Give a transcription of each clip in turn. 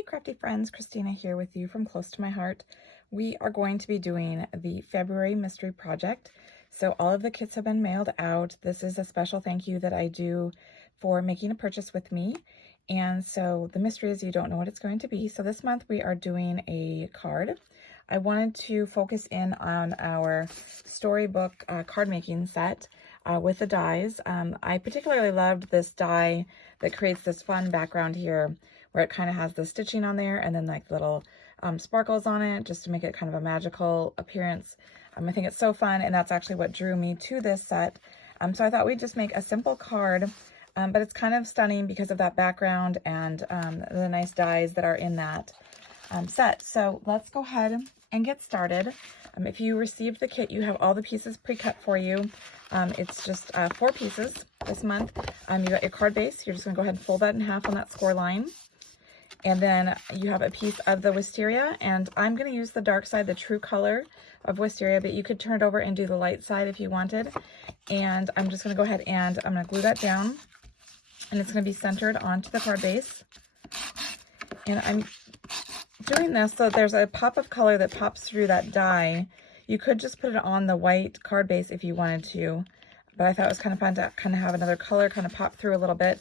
Hey crafty friends, Christina here with you from Close to My Heart. We are going to be doing the February mystery project. So all of the kits have been mailed out. This is a special thank you that I do for making a purchase with me. And so the mystery is you don't know what it's going to be. So this month we are doing a card. I wanted to focus in on our storybook card making set with the dies. I particularly loved this die that creates this fun background here where it kind of has the stitching on there and then like little sparkles on it just to make it kind of a magical appearance. I think it's so fun, and that's actually what drew me to this set. So I thought we'd just make a simple card, but it's kind of stunning because of that background and the nice dies that are in that set. So let's go ahead and get started. If you received the kit, you have all the pieces pre-cut for you. It's just 4 pieces this month. You got your card base. You're just going to go ahead and fold that in half on that score line. And then you have a piece of the wisteria, and I'm going to use the dark side, the true color of wisteria, but you could turn it over and do the light side if you wanted. And I'm just going to go ahead and I'm going to glue that down, and it's going to be centered onto the card base. And I'm doing this so there's a pop of color that pops through that die. You could just put it on the white card base if you wanted to, but I thought it was kind of fun to kind of have another color kind of pop through a little bit.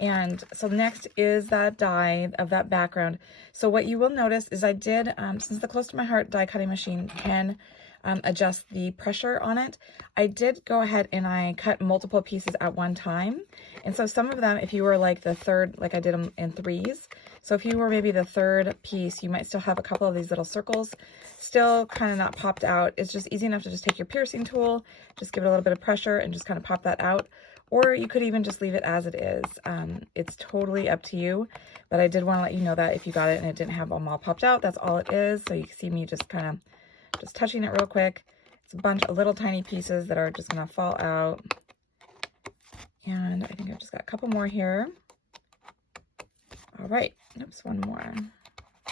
And so next is that die of that background. So what you will notice is I did, since the Close to My Heart die cutting machine can adjust the pressure on it, I did go ahead and I cut multiple pieces at one time. And so some of them, if you were like the third, like I did them in 3s. So if you were maybe the third piece, you might still have a couple of these little circles still kind of not popped out. It's just easy enough to just take your piercing tool, just give it a little bit of pressure and just kind of pop that out. Or you could even just leave it as it is. It's totally up to you, but I did want to let you know that if you got it and it didn't have them all popped out, that's all it is. So you can see me just kind of just touching it real quick. It's a bunch of little tiny pieces that are just going to fall out. And I think I've just got a couple more here. All right. Oops, one more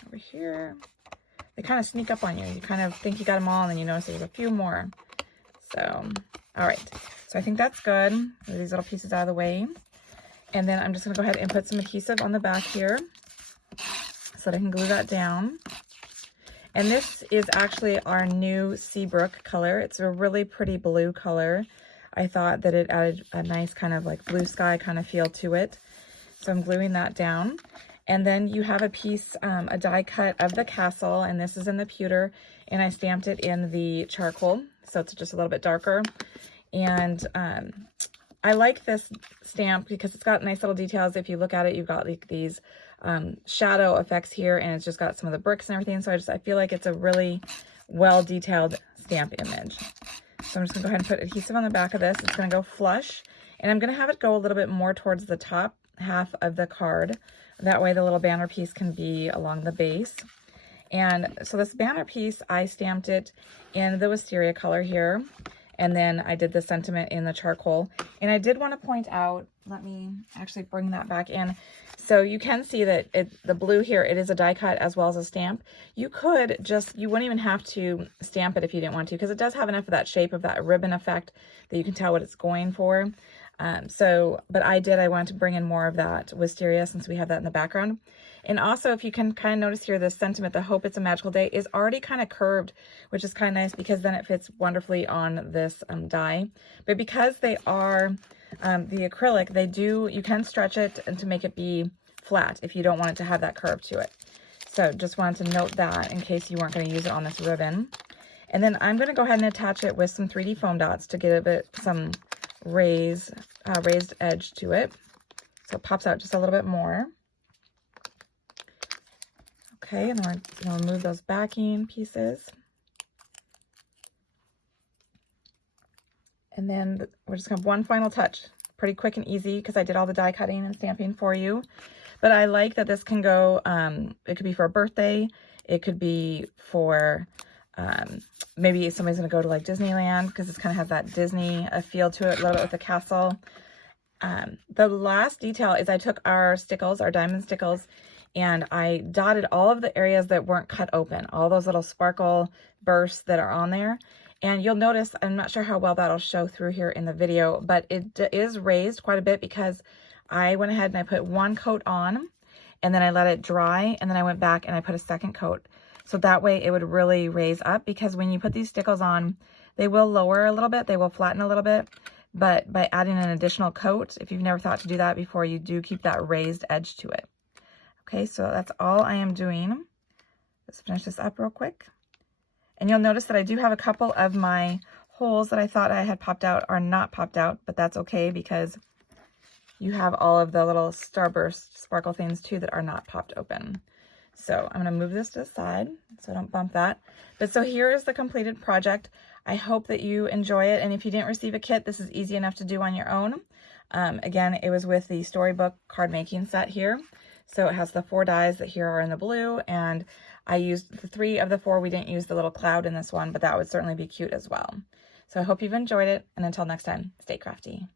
over here. They kind of sneak up on you. You kind of think you got them all, and then you notice there's a few more. So, all right. So I think that's good. Move these little pieces out of the way. And then I'm just going to go ahead and put some adhesive on the back here so that I can glue that down. And this is actually our new Seabrook color. It's a really pretty blue color. I thought that it added a nice kind of like blue sky kind of feel to it. So I'm gluing that down. And then you have a piece, a die cut of the castle, and this is in the pewter, and I stamped it in the charcoal, so it's just a little bit darker. And I like this stamp because it's got nice little details. If you look at it, you've got like these shadow effects here, and it's just got some of the bricks and everything. So I feel like it's a really well detailed stamp image. So I'm just gonna go ahead and put adhesive on the back of this. It's gonna go flush, and I'm gonna have it go a little bit more towards the top half of the card. That way the little banner piece can be along the base. And so this banner piece, I stamped it in the wisteria color here. And then I did the sentiment in the charcoal. And I did want to point out, let me actually bring that back in. So you can see that the blue here, it is a die cut as well as a stamp. You could just, you wouldn't even have to stamp it if you didn't want to, because it does have enough of that shape of that ribbon effect that you can tell what it's going for. But I wanted to bring in more of that wisteria since we have that in the background. And also, if you can kind of notice here, the sentiment, the hope it's a magical day, is already kind of curved, which is kind of nice because then it fits wonderfully on this die. But because they are the acrylic, you can stretch it and to make it be flat if you don't want it to have that curve to it. So just wanted to note that in case you weren't going to use it on this ribbon. And then I'm going to go ahead and attach it with some 3D foam dots to give it some raised edge to it. So it pops out just a little bit more. Okay, and then we're going to remove those backing pieces. And then we're just going to have one final touch. Pretty quick and easy because I did all the die cutting and stamping for you. But I like that this can go, it could be for a birthday. It could be for, maybe somebody's going to go to like Disneyland because this kind of has that Disney feel to it a little bit with the castle. The last detail is I took our stickles, our diamond stickles, and I dotted all of the areas that weren't cut open, all those little sparkle bursts that are on there. And you'll notice, I'm not sure how well that'll show through here in the video, but it is raised quite a bit because I went ahead and I put one coat on, and then I let it dry, and then I went back and I put a second coat. So that way it would really raise up, because when you put these stickles on, they will lower a little bit, they will flatten a little bit, but by adding an additional coat, if you've never thought to do that before, you do keep that raised edge to it. Okay, so that's all I am doing. Let's finish this up real quick. And you'll notice that I do have a couple of my holes that I thought I had popped out are not popped out, but that's okay because you have all of the little starburst sparkle things too that are not popped open. So I'm going to move this to the side so I don't bump that. But so here is the completed project. I hope that you enjoy it. And if you didn't receive a kit, this is easy enough to do on your own. Again, it was with the Storybook card making set here. So it has the 4 dies that here are in the blue, and I used the 3 of the 4. We didn't use the little cloud in this one, but that would certainly be cute as well. So I hope you've enjoyed it, and until next time, stay crafty.